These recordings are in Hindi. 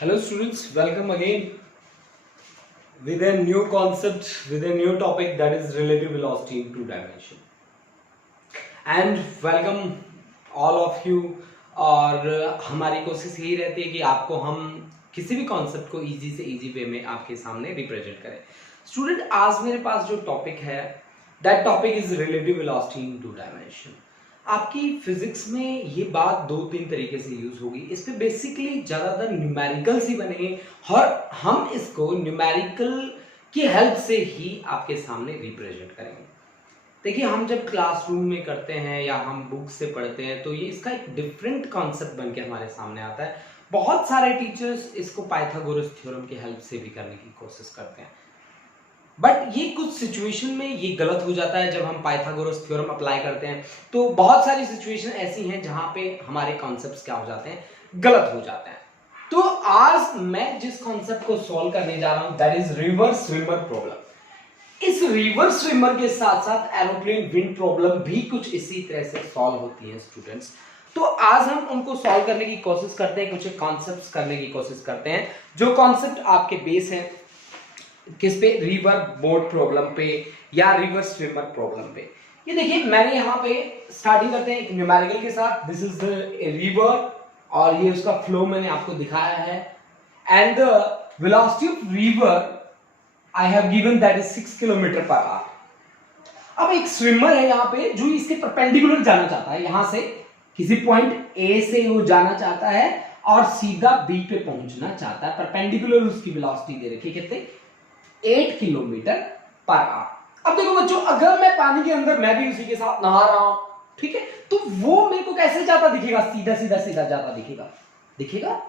Hello students, welcome again with a new concept, with a new topic, that is relative velocity in two dimension. And welcome all of you. और हमारी कोशिश यही रहती है कि आपको हम किसी भी कॉन्सेप्ट को इजी से इजी वे में आपके सामने रिप्रेजेंट करें. स्टूडेंट, आज मेरे पास जो टॉपिक है, that topic is relative velocity in two dimension. आपकी फिजिक्स में ये बात दो तीन तरीके से यूज होगी. इस पे बेसिकली ज्यादातर न्यूमेरिकल्स ही बनेंगे और हम इसको न्यूमेरिकल की हेल्प से ही आपके सामने रिप्रेजेंट करेंगे. देखिए, हम जब क्लासरूम में करते हैं या हम बुक से पढ़ते हैं तो ये इसका एक डिफरेंट कॉन्सेप्ट बन के हमारे सामने आता है. बहुत सारे टीचर्स इसको पाइथागोरस थ्योरम की हेल्प से भी करने की कोशिश करते हैं, बट ये कुछ सिचुएशन में ये गलत हो जाता है. जब हम पाइथागोरस थ्योरम अप्लाई करते हैं तो बहुत सारी सिचुएशन ऐसी हैं जहां पे हमारे कॉन्सेप्ट्स क्या हो जाते हैं, गलत हो जाते हैं. तो आज मैं जिस कॉन्सेप्ट को सॉल्व करने जा रहा हूं, that is reverse swimmer problem. इस रिवर्स स्विमर के साथ साथ एरोप्लेन विंड प्रॉब्लम भी कुछ इसी तरह से सॉल्व होती है स्टूडेंट्स. तो आज हम उनको सॉल्व करने की कोशिश करते हैं, कुछ कॉन्सेप्ट्स करने की कोशिश करते हैं जो कॉन्सेप्ट आपके बेस है किस पे, रिवर बोट प्रॉब्लम पे या रिवर स्विमर प्रॉब्लम पे. ये देखिए, मैंने यहाँ पे स्टार्टिंग करते हैं एक न्यूमेरिकल के साथ. दिस इज द रिवर और ये उसका फ्लो मैंने आपको दिखाया है. And the velocity of river I have given, that is 6 kilometre per our. अब एक स्विमर है यहाँ पे जो इसके परपेंडिकुलर जाना चाहता है. यहां से किसी पॉइंट ए से वो जाना चाहता है और सीधा बी पे पहुंचना चाहता है. परपेंडिकुलर उसकी वेलोसिटी दे रखी है कितने, 8 किलोमीटर पर आवर. अब देखो बच्चों, अगर मैं पानी के अंदर मैं भी उसी के साथ नहा रहा हूं, ठीक है, तो वो मेरे को कैसे जाता दिखेगा, सीधा सीधा सीधा जाता दिखेगा.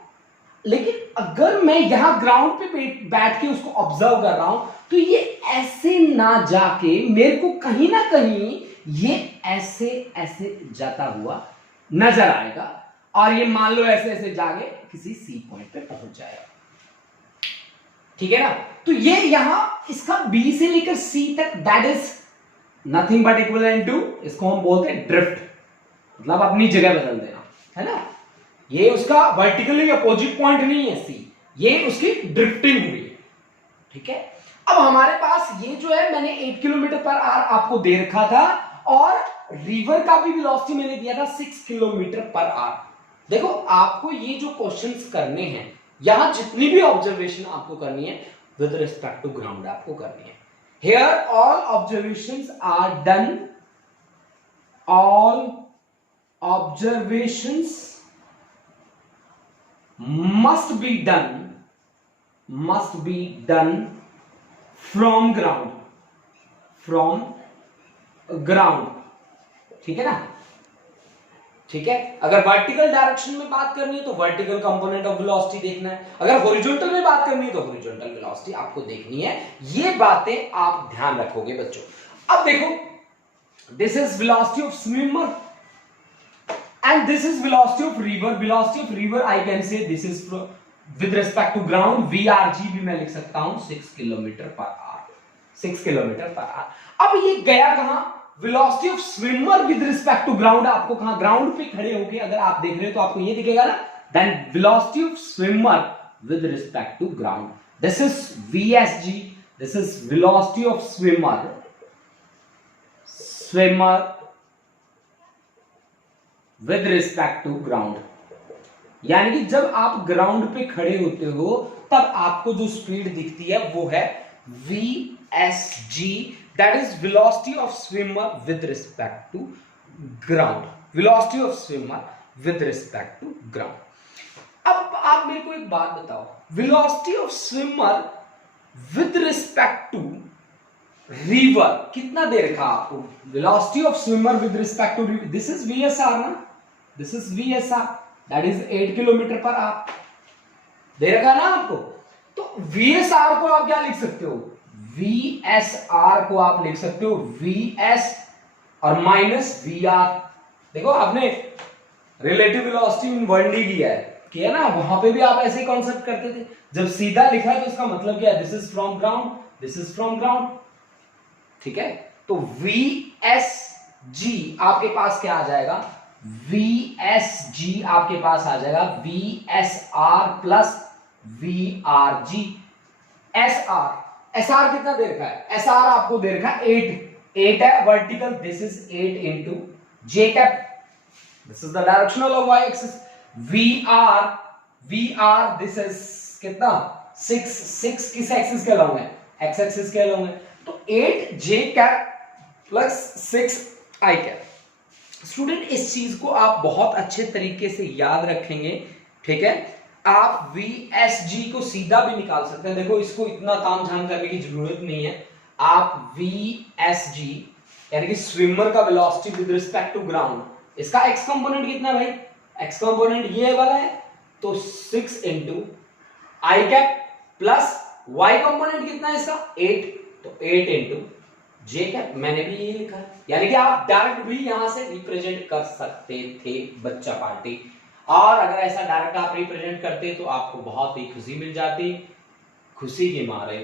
लेकिन अगर मैं यहां ग्राउंड पे बैठ के उसको ऑब्जर्व कर रहा हूं तो ये ऐसे ना जाके मेरे को कहीं ना कहीं ये ऐसे ऐसे जाता हुआ नजर आएगा और ये मान लो ऐसे ऐसे जाके किसी सी पॉइंट पे पहुंच जाएगा. ठीक है ना. तो ये यहां इसका बी से लेकर सी तक, that is nothing but equivalent to, इसको हम बोलते हैं ड्रिफ्ट, मतलब अपनी जगह बदल देना, है ना. ये उसका वर्टिकली अपोजिट पॉइंट नहीं है सी, ये उसकी ड्रिफ्टिंग हुई है. ठीक है. अब हमारे पास ये जो है, मैंने 8 किलोमीटर पर आवर आपको दे रखा था और रिवर का भी वेलोसिटी मैंने दिया था 6 किलोमीटर पर आवर. देखो, आपको ये जो क्वेश्चंस करने हैं, यहां जितनी भी ऑब्जर्वेशन आपको करनी है विद रिस्पेक्ट टू ग्राउंड आपको करनी है. Here all observations are done, all observations must be done from ground. ठीक है ना. ठीक है. अगर वर्टिकल डायरेक्शन में बात करनी है तो वर्टिकल कंपोनेंट ऑफ वेलोसिटी देखना है. अगर हॉरिजॉन्टल में बात करनी है तो हॉरिजॉन्टल वेलोसिटी आपको देखनी है. ये बातें आप ध्यान रखोगे बच्चों. अब देखो, this is velocity of swimmer and this is velocity of river. Velocity of river I can say this is with respect to ground, vrg भी मैं लिख सकता हूं 6 kilometre per our. 6 kilometre per our. अब ये गया कहां, velocity of swimmer with respect to ground आपको कहां, ग्राउंड पे खड़े होके अगर आप देख रहे हो तो आपको ये दिखेगा ना, then velocity of swimmer with respect to ground, this is vsg, this is velocity of swimmer with respect to ground. यानी कि जब आप ग्राउंड पे खड़े होते हो तब आपको जो स्पीड दिखती है वो है vsg, that is velocity of swimmer with respect to ground. Velocity of swimmer with respect to ground. अब आप मेरे को एक बात बताओ, velocity of swimmer with respect to river कितना दे रखा आपको, velocity of swimmer with respect to river, this is vsr ना, this is vsr, that is 8 kilometre per hour दे रखा ना आपको. तो vsr को आप क्या लिख सकते हो, vsr को आप लिख सकते हो vs और माइनस vr. देखो, आपने रिलेटिव वेलोसिटी इन 1D किया ना, वहां पे भी आप ऐसे ही कॉन्सेप्ट करते थे. जब सीधा लिखा है तो इसका मतलब क्या है, this is from ground, this is from ground. ठीक है. तो vsg आपके पास क्या आ जाएगा, vsg आपके पास आ जाएगा vsr प्लस VRG। SR कितना दे रखा है? SR आपको दे रखा है 8 है vertical, this is 8 into J cap, this is the directional of Y axis. VR this is कितना? 6 किस एक्सिस के अलोंग है? X एक्सिस के अलोंग है। तो 8 J cap plus 6 I cap. Student इस चीज को आप बहुत अच्छे तरीके से याद रखेंगे, ठीक है? आप VSG को सीधा भी निकाल सकते हैं। देखो इसको इतना ताम झाम करने की जरूरत नहीं है। आप VSG यानी कि स्विमर का velocity with respect to ground, इसका x कंपोनेंट कितना भाई? x कंपोनेंट ये वाला है, तो 6 into i cap plus y component कितना है इसका? 8, तो 8 इंटू जे कैप। मैंने भी ये लिखा है, यानी कि आप डायरेक्ट भी यहां से रिप्रेजेंट कर सकते थे बच्चा पार्टी। और अगर ऐसा डायरेक्ट आप रिप्रेजेंट करते तो आपको बहुत ही खुशी मिल जाती, खुशी के मारे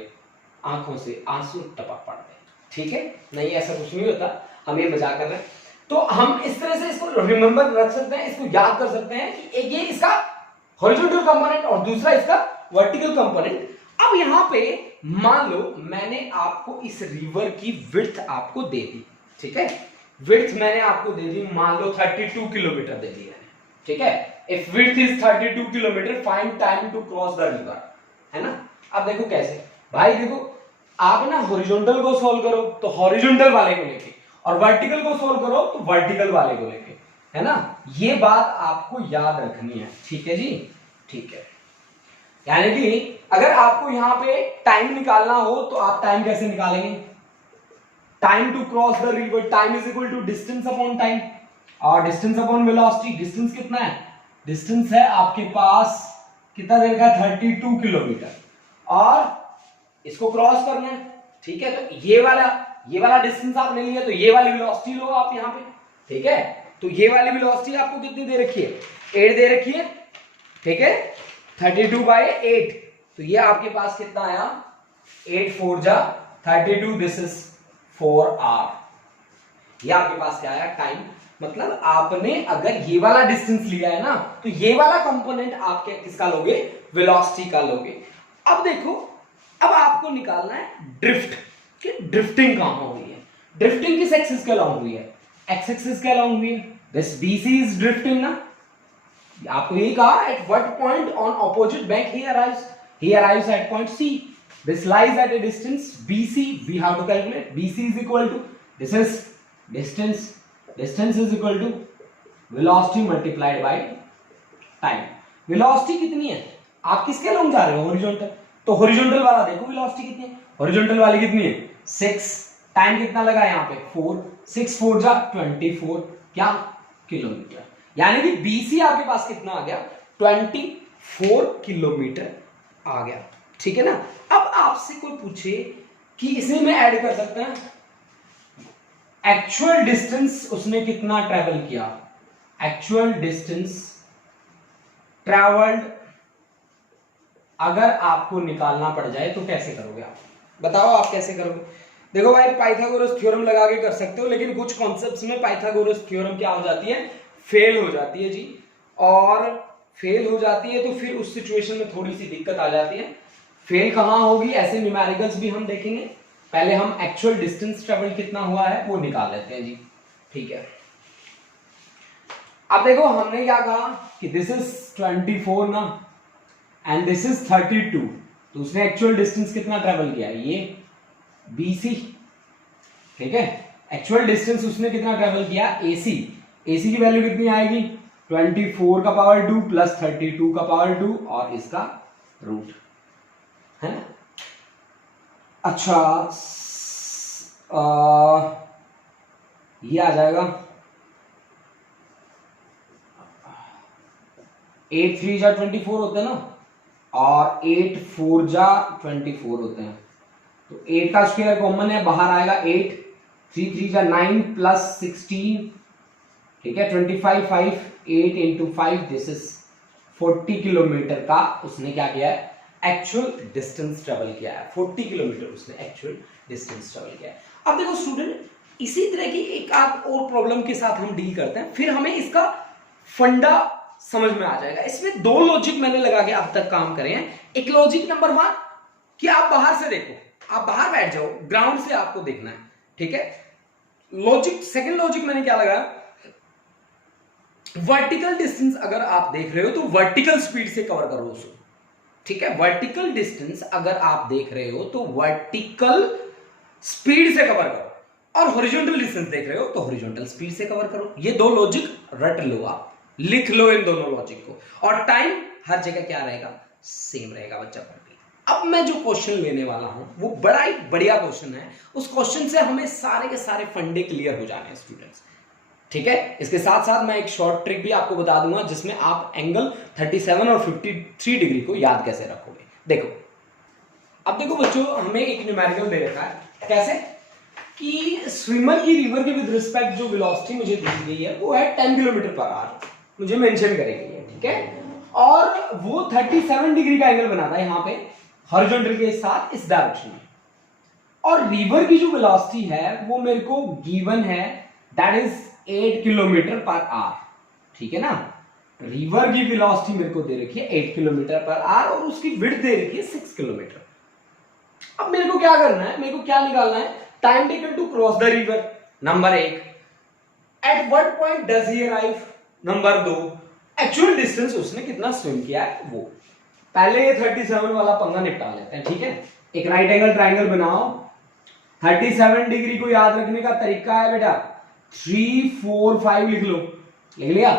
आंखों से आंसू टपक पड़ते। ठीक है, नहीं ऐसा कुछ नहीं होता, हम ये मजाक कर रहे हैं। तो हम इस तरह से इसको रिमेंबर रख सकते हैं, इसको याद कर सकते हैं कि एक ये इसका हॉरिजॉन्टल कंपोनेंट और दूसरा इसका वर्टिकल कंपोनेंट। अब यहां पे मान लो मैंने आपको इस रिवर की विड्थ आपको दे दी, ठीक है? विड्थ मैंने आपको दे दी, मान लो 32 किलोमीटर दे दी है, ठीक है? If width is 32 kilometre, find time to cross the river, है ना? अब देखो कैसे भाई, देखो आप ना हॉरिजॉन्टल को सॉल्व करो तो हॉरिजॉन्टल वाले को लेके, और वर्टिकल को सॉल्व करो तो वर्टिकल वाले को लेके, है ना? ये बात आपको याद रखनी है, ठीक है जी? ठीक है, यानी कि अगर आपको यहां पे टाइम निकालना हो तो आप टाइम कैसे निकालेंगे? Time to cross the river, time is equal to distance upon time, और डिस्टेंस अपॉन वेलोसिटी। डिस्टेंस कितना है? डिस्टेंस है आपके पास कितना देर का? 32 किलोमीटर, और इसको क्रॉस करना है, ठीक है? तो ये वाला डिस्टेंस आपने लिया, तो ये वाली वेलोसिटी लो आप यहां पे, ठीक है? तो ये वाली वेलोसिटी आपको कितनी दे रखी है? 8 दे रखी है, ठीक है? 32/8, तो ये आपके पास कितना आया? 8 4 जा 32, दिस इज 4 आवर। ये आपके पास क्या आया? टाइम। मतलब आपने अगर ये वाला डिस्टेंस लिया है ना, तो ये वाला कंपोनेंट आप किसका लोगे? वेलोसिटी का लोगे। अब देखो, अब आपको निकालना है ड्रिफ्ट, कि ड्रिफ्टिंग कहां हो रही है? ड्रिफ्टिंग किस एक्सिस के अलोंग हुई है? एक्स एक्सिस के अलोंग हुई है। दिस BC इज ड्रिफ्टिंग ना, आपको ये कहा eight what point on opposite bank he arrives at point C. This lies at a distance BC. We have to calculate BC is equal to, this is distance is equal to velocity multiplied by time. velocity कितनी है? आप किसके अलोंग जा रहे हो? हॉरिजॉन्टल, तो हॉरिजॉन्टल वाला देखो वेलोसिटी कितनी है? हॉरिजॉन्टल वाली कितनी है? 6। टाइम कितना लगा यहाँ पे? 4, 6 4 जा 24 क्या किलोमीटर, यानी कि BC आपके पास कितना आ गया? 24 किलोमीटर आ गया, ठीक है ना? अब आपसे कोई पूछे कि इसमें मैं ऐड कर सकते हैं एक्चुअल डिस्टेंस उसने कितना ट्रेवल किया, एक्चुअल डिस्टेंस ट्रेवल्ड, अगर आपको निकालना पड़ जाए तो कैसे करोगे आप? बताओ आप कैसे करोगे? देखो भाई, पाइथागोरस थ्योरम लगा के कर सकते हो, लेकिन कुछ कॉन्सेप्ट्स में पाइथागोरस थ्योरम क्या हो जाती है? फेल हो जाती है जी। और फेल हो जाती है तो फिर उस सिचुएशन में थोड़ी सी दिक्कत आ जाती है। फेल कहां होगी? ऐसे न्यूमेरिकल्स भी हम देखेंगे। पहले हम एक्चुअल डिस्टेंस ट्रेवल कितना हुआ है वो निकाल लेते हैं जी, ठीक है? अब देखो हमने क्या कहा कि दिस इज 24 ना, एंड दिस इज 32, तो उसने एक्चुअल डिस्टेंस कितना ट्रेवल किया? ये BC, ठीक है? एक्चुअल डिस्टेंस उसने कितना ट्रेवल किया? AC की वैल्यू कितनी आएगी? 24 का पावर 2 प्लस 32 का पावर 2 और इसका रूट, है ना? अच्छा, ये आ जाएगा 8 3 जा 24 होते हैं ना, और 8 4 जा 24 होते हैं, तो 8 का स्क्वायर कॉमन है, बाहर आएगा 8, 3 3 जा 9 प्लस 16, ठीक है? 25 5 8 इंटू 5, दिस इज 40 किलोमीटर का उसने क्या किया है? एक्चुअल डिस्टेंस ट्रेवल किया है। 40 किलोमीटर उसने एक्चुअल डिस्टेंस ट्रेवल किया है। अब देखो स्टूडेंट, इसी तरह की एक आध और प्रॉब्लम के साथ हम डील करते हैं, फिर हमें इसका फंडा समझ में आ जाएगा। इसमें दो लॉजिक मैंने लगा के अब तक काम करे हैं। एक लॉजिक नंबर 1 कि आप बाहर से देखो, आप बाहर बैठ जाओ, ग्राउंड से आपको देखना है, ठीक है। लॉजिक, सेकंड लॉजिक मैंने क्या लगाया, वर्टिकल डिस्टेंस अगर आप देख रहे हो तो वर्टिकल स्पीड से कवर करो उसको, ठीक है। वर्टिकल डिस्टेंस अगर आप देख रहे हो तो वर्टिकल स्पीड से कवर करो, और हॉरिजॉन्टल डिस्टेंस देख रहे हो तो हॉरिजॉन्टल स्पीड से कवर करो। ये दो लॉजिक रट लो, आप लिख लो इन दोनों लॉजिक को, और टाइम हर जगह क्या रहेगा, सेम रहेगा बच्चा पर भी। अब मैं जो क्वेश्चन लेने वाला हूं वो बड़ा ही बढ़िया क्वेश्चन है। उस क्वेश्चन से हमें सारे के सारे फंडे क्लियर हो जाने हैं स्टूडेंट्स, ठीक है। इसके साथ साथ मैं एक शॉर्ट ट्रिक भी आपको बता दूंगा जिसमें आप एंगल 37 और 53 डिग्री को याद कैसे रखोगे। देखो, अब देखो बच्चों, हमें एक न्यूमेरिकल दे रखा है, कैसे कि स्विमर की रिवर के विद रिस्पेक्ट जो वेलोसिटी मुझे दी गई है वो है 10 किलोमीटर पर आवर, मुझे मेंशन करेगी है, ठीक है। और वो 37 डिग्री का एंगल बनाता है यहाँ पे हॉरिजॉन्टल के साथ इस डायरेक्शन में, और रिवर की जो वेलोसिटी है वो मेरे को गिवन है, that is 8 kilometre per our, ठीक है ना। रिवर की वेलोसिटी मेरे को दे रखी है 8 किलोमीटर पर आवर, और उसकी विड्थ दे रखी है 6 किलोमीटर। अब मेरे को क्या करना है, मेरे को क्या निकालना है, time taken to cross the river, number 1, at what point does he arrive, number 2, actual distance उसने कितना स्विम किया है वो। पहले ये 37 वाला पंगा निपटा लेते हैं, ठीक है। एक राइट एंगल ट्राइंगल बनाओ, 37 डिग्री को याद रखने का तरीका है बेटा 3 4 5 लिख लो, लिख लिया।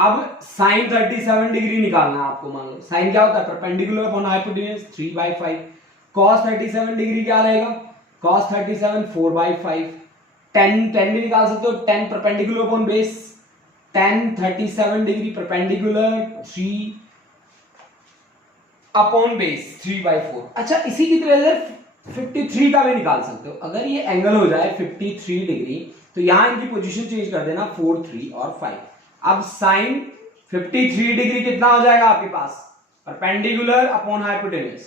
अब साइन 37 डिग्री निकालना है आपको, मान लो साइन क्या होता है, perpendicular upon hypotenuse 3/5, cos 37 degree क्या रहेगा, कॉस 37 4/5, 10 भी निकाल सकते हो, 10 perpendicular upon base 10 37 degree perpendicular 3 upon base 3/4। अच्छा, इसी की तरह से 53 का भी निकाल सकते हो। अगर ये एंगल हो जाए 53 डिग्री तो यहां इनकी पोजीशन चेंज कर देना 4 3 और 5। अब साइन 53 डिग्री कितना हो जाएगा आपके पास, perpendicular upon hypotenuse,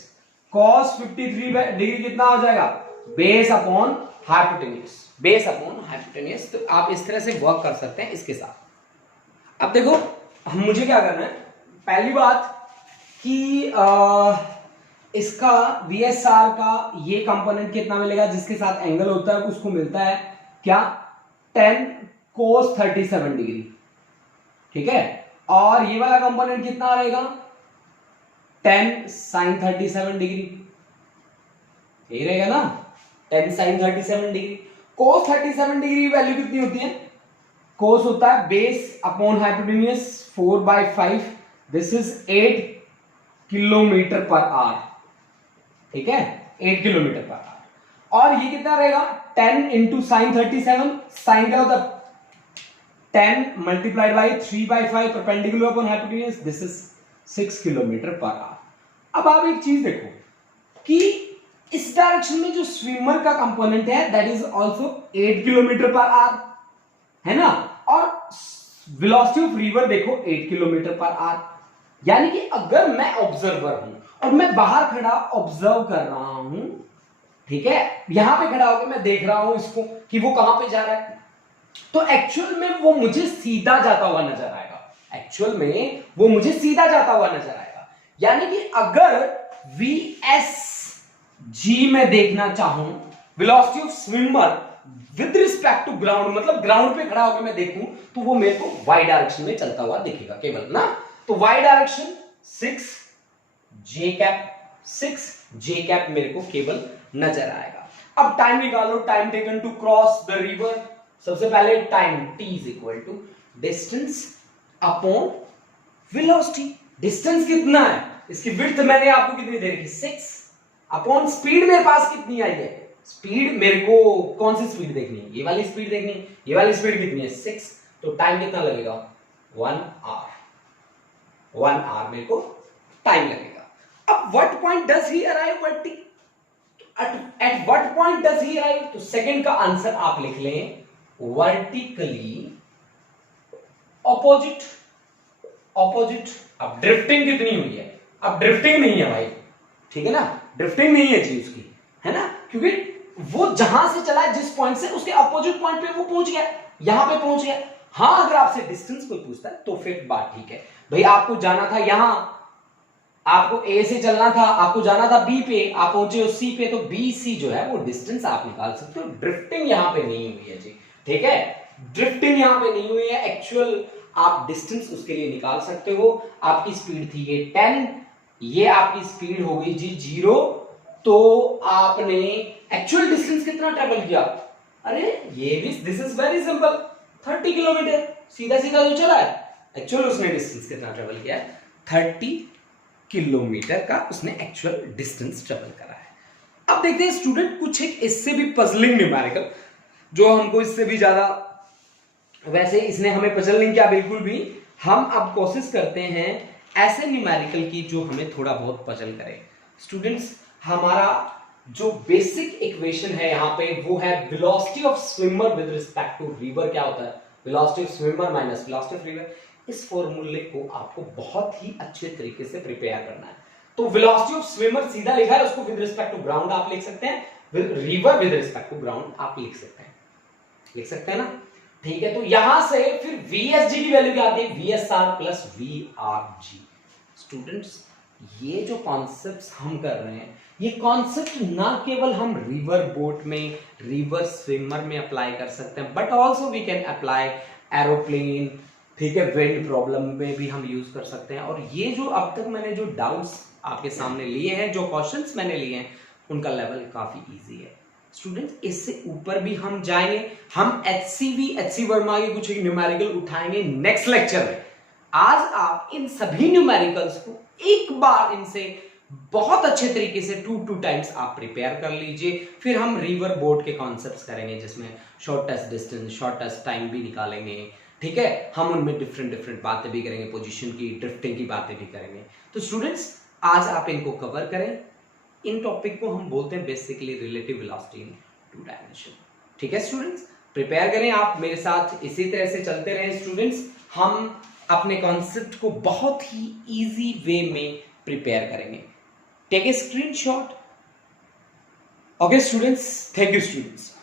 cos 53 degree कितना हो जाएगा, base upon hypotenuse, base upon hypotenuse. तो आप इस तरह से वर्क कर सकते हैं इसके साथ। अब देखो, मुझे क्या करना है, पहली बात कि इसका VSR का ये कंपोनेंट कितना मिलेगा, जिसके साथ एंगल होता है उसको मिलता है क्या, 10 cos 37 डिग्री, ठीक है। और ये वाला कंपोनेंट कितना रहेगा, 10 sin 37 डिग्री, यही रहेगा ना, 10 sin 37 डिग्री। cos 37 डिग्री की वैल्यू कितनी होती है, cos होता है base upon hypotenuse 4/5, this is 8 kilometre per our, ठीक है, 8 किलोमीटर पर आवर। और ये कितना रहेगा, 10 इंटू साइन 37, साइन क्या होता है 10 multiplied by 3/5 perpendicular upon hypotenuse, this is 6 kilometre per our. अब आप एक चीज देखो कि इस डायरेक्शन में जो स्विमर का कंपोनेंट है that is also 8 kilometre per our, है ना, और वेलोसिटी ऑफ रिवर देखो 8 किलोमीटर पर आवर। यानी कि अगर मैं ऑब्जर्वर हूं और मैं बाहर खड़ा ऑब्जर्व कर रहा हूं, ठीक है, यहां पे खड़ा होकर मैं देख रहा हूं इसको कि वो कहां पे जा रहा है, तो एक्चुअल में वो मुझे सीधा जाता हुआ नजर आएगा, एक्चुअल में वो मुझे सीधा जाता हुआ नजर आएगा। यानी कि अगर VSG में देखना चाहूं, velocity of swimmer with respect to ground, मतलब ग्राउंड पे खड़ा होकर मैं देखूं तो वो मेरे को वाई डायरेक्शन में चलता हुआ दिखेगा केवल ना। तो वाई डायरेक्शन 6 J कैप मेरे को केवल नजर आएगा। अब टाइम निकालो, time taken to cross the river. सबसे पहले time T is equal to distance upon velocity. Distance कितना है, इसकी विड्थ मैंने आपको कितनी दे रखी, 6 अपॉन स्पीड मेरे पास कितनी आई है, स्पीड मेरे को कौन सी स्पीड देखनी है, ये वाली स्पीड देखनी है, ये वाली स्पीड कितनी है 6, तो टाइम कितना लगेगा 1 आवर, 1 आवर मेरे को टाइम लगेगा। अब what point does he arrive वर्टी, at what point does he arrive, तो सेकंड का आंसर आप लिख लें वर्टिकली ऑपोजिट, ऑपोजिट। अब ड्रिफ्टिंग कितनी हुई है, अब ड्रिफ्टिंग नहीं है भाई, ठीक है ना, ड्रिफ्टिंग नहीं है चीज उसकी, है ना, क्योंकि वो जहां से चला है जिस पॉइंट से उसके अपोजिट पॉइंट पे वो पहुंच गया, यहां पे पहुंच गया। हाँ, अगर आपसे डिस्टेंस कोई पूछता है तो फिर बात ठीक है, भाई आपको जाना था यहां, आपको ए से चलना था, आपको जाना था बी पे, आप पहुंचे हो सी पे, तो बी सी जो है वो डिस्टेंस आप निकाल सकते हो। ड्रिफ्टिंग यहां पे नहीं हुई है जी, ठीक है, ड्रिफ्टिंग यहां पे नहीं हुई है, एक्चुअल आप डिस्टेंस उसके लिए निकाल सकते हो। आपकी स्पीड थी ये 10, ये आपकी स्पीड हो गई जी 0, तो आपने एक्चुअल डिस्टेंस कितना ट्रेवल किया? अरे ये भी, this is very simple, 30 kilometre, सीधा सीधा जो चला है, एक्चुअल उसने डिस्टेंस कितना ट्रेवल किया है? 30 किलोमीटर का उसने एक्चुअल डिस्टेंस ट्रेवल करा है। अब देखते हैं स्टूडेंट कुछ एक इससे भी पजलिंग न्यूमेरिकल, जो हमको इससे भी ज्यादा, वैसे इसने हमें पजल नहीं किया बिल्कुल भी, हम अब कोशिश करते हैं ऐसे न्यूमेरिकल की जो हमें थोड़ा बहुत पजल करे। स्टूडेंट्स, हमारा जो बेसिक इक्वेशन है यहाँ पे वो है velocity of swimmer with respect to river. क्या होता है? Velocity of swimmer minus velocity of river. इस फॉर्मूले को आपको बहुत ही अच्छे तरीके से प्रिपेयर करना है। तो वेलोसिटी ऑफ स्विमर सीधा लिखा है, उसको विद रिस्पेक्ट टू ग्राउंड आप लिख सकते हैं, river with respect to ground आप लिख सकते हैं ना, ठीक है। तो यहां से फिर VSG की वैल्यू क्या आती है? VSR plus VRG। स्टूडेंट्स, ये जो कॉन्सेप्ट्स हम कर रहे हैं, ये कॉन्सेप्ट ना केवल हम रिवर बोट में, रिवर स्विमर में अप्लाई कर सकते हैं, but also we can apply aeroplane, ठीक है, विंड प्रॉब्लम में भी हम यूज कर सकते हैं। और ये जो अब तक मैंने जो डाउट्स आपके सामने लिए हैं, जो क्वेश्चंस मैंने लिए हैं, उनका लेवल काफी इजी है। स्टूडेंट्स, इससे ऊपर भी हम जाएंगे, हम HC वर्मा के कुछ न्यूमेरिकल उठाएंगे नेक्स्ट लेक्चर में। आज आप इन सभी न्यूमेरिकल्स को एक बार इनसे बहुत अच्छे तरीके से 2 टाइम्स आप प्रिपेयर कर लीजिए, फिर हम रिवर बोट के कॉन्सेप्ट्स करेंगे, जिसमें शॉर्टेस्ट डिस्टेंस, शॉर्टेस्ट टाइम भी निकालेंगे, ठीक है। हम उनमें डिफरेंट बातें भी करेंगे, पोजीशन की, ड्रिफ्टिंग की बातें भी करेंगे। तो स्टूडेंट्स, आज आप इनको कवर करें। इन टॉपिक को हम बोलते हैं बेसिकली रिलेटिव वेलोसिटी इन 2 डायमेंशन, ठीक है। स्टूडेंट्स, प्रिपेयर करें, आप मेरे साथ इसी तरह से चलते रहें। स्टूडेंट्स, हम अपने कॉन्सेप्ट को बहुत ही इजी वे में प्रिपेयर करेंगे। Take a screenshot. Okay students, thank you students.